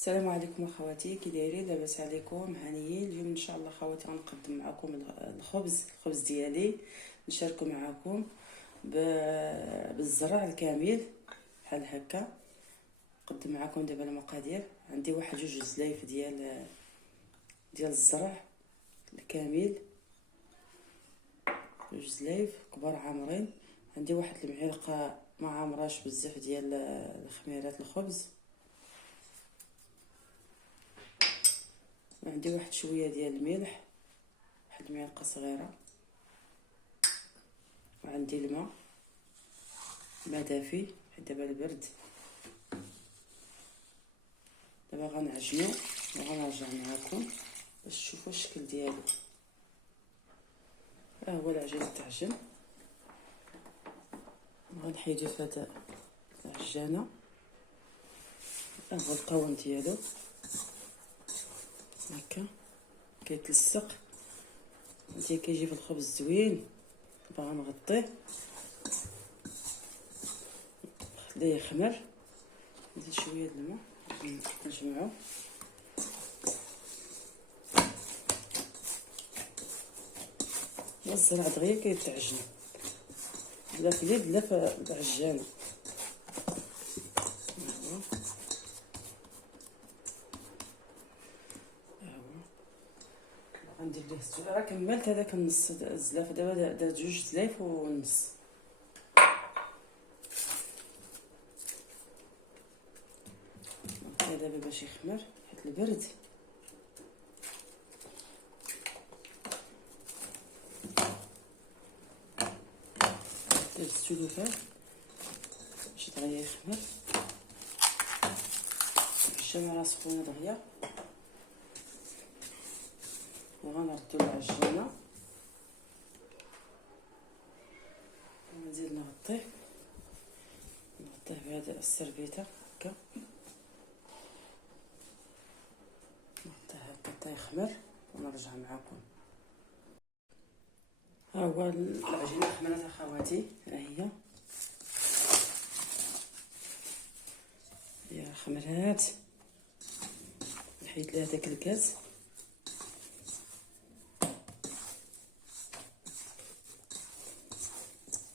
السلام عليكم اخواتي، كي دايرين؟ لاباس عليكم؟ هانيين. اليوم ان شاء الله اخواتي غنقدم معكم الخبز ديالي، نشاركو معكم بالزرع الكامل بحال هكا. نقدم معكم دابا المقادير. عندي واحد 2 زلايف ديال الزرع الكامل، 2 زلايف كبار عامرين. عندي واحد المعلقه ما عامراش بزاف ديال الخميرات الخبز، وعندي واحد شويه ديال الملح، واحد المعلقه صغيره، وعندي الماء دافي حيت دابا البرد. دابا غنعجنو وغنرجع معكم باش تشوفوا الشكل ديالو. ها هو العجين تعجن، غنحيدو في هاد العجانه. ها هو القوام ديالو هكا كيتلصق، مزيان كيجي في الخبز زوين. دابا غنغطيه نخليه يخمر، نزيد شويه د الماء نجمعو. الزرع دغيا كيتعجن، لا في اليد لا في العجانه. غندير ليه الزول. راه كملت هذاك النص الزلاف، دابا درت 2 زلايف ونص. دابا باش يخمر حيت البرد. درت السلوفان باش دغيا يخمر. الشمعة سخونة دغيا، وغنردو العجينة ونزيد نغطيه بهاد السربيته هكا، نغطيه هكا حتى يخمر ونرجع معكم. ها هو العجينه خمرت اخواتي، ها هي خمرات. نحيد لها داك الكاس،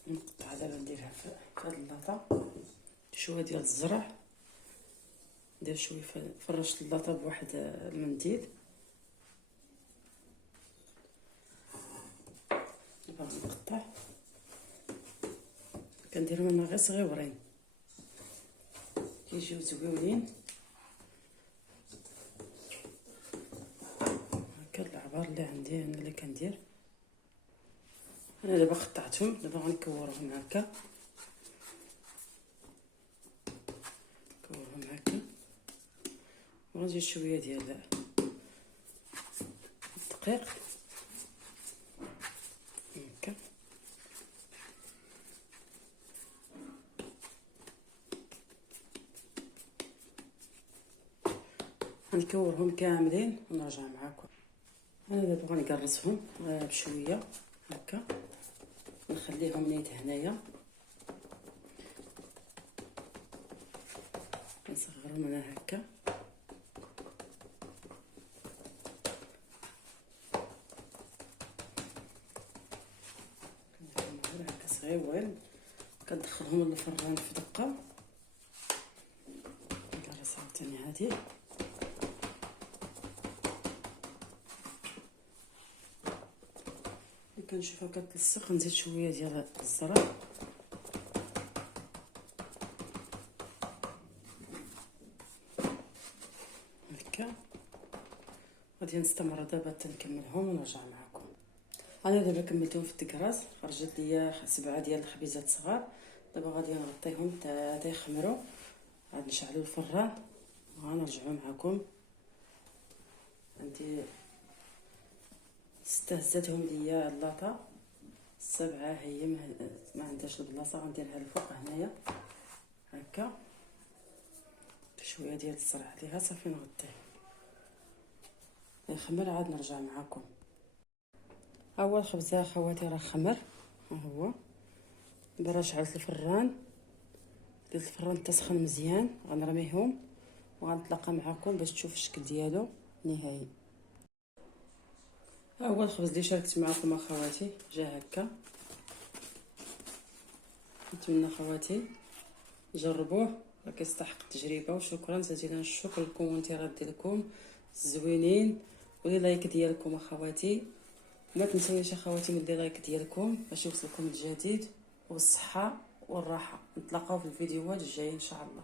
نقطع دابا نديرها في هاد اللاطه. شويه ديال الزرع، ندير شويه فرشت اللاطه بواحد المنديل. دابا نقطع، كنديرهم انا غير صغيورين كيجيو زويونين هكا. العبار اللي عندي انا اللي كندير انا دابا قطعتهم. دابا غنكورهم هكا، نكورهم هكا، وغنزيد شويه ديال الدقيق هكا. غنكورهم كاملين ونرجع معكم. انا دابا غنقرصهم بشويه هكا، نخليهم نيت هنايا، كنصغرهم انا هكا. كنديرهم هكا صغيورين، كندخلهم للفران في دقه. نقرص عاوتاني هادي، كنشوفها كتلصق نزيد شويه ديال الزرع هكا. غادي نستمر دابا حتى نكملهم ونرجع معكم. انا دابا كملتهم في الدكراز، خرجت ليا 7 ديال الخبيزات صغار. دابا غادي نغطيهم حتى يخمروا، غادي نشعلوا الفران وغنرجعوا معكم. عندي 6 هزاتهم ليا اللاطه، 7 هي ما عندهاش البلاصه، غنديرها الفوق هنايا هكا. شويه ديال الزرع عليها صافي نغطيه يخمر، عاد نرجع معكم. ها هو الخبز اخواتي راه خمر، ها هو. دابا راه شعلت الفران، درت الفران تسخن مزيان. غنرميهم وغنتلاقى معكم باش تشوف الشكل ديالو نهائي. ها هو الخبز اللي شاركت معكم اخواتي، جا هكا. نتمنى خواتي جربوه، راه كيستحق التجربه. وشكرا جزيلا الشكر للكومونتيرات ديالكم الزوينين ولي لايك ديالكم اخواتي. ما تنسونيش اخواتي من لي لايك ديالكم باش يوصلكم الجديد، والصحه والراحه. نتلاقاو في الفيديوهات الجايه ان شاء الله.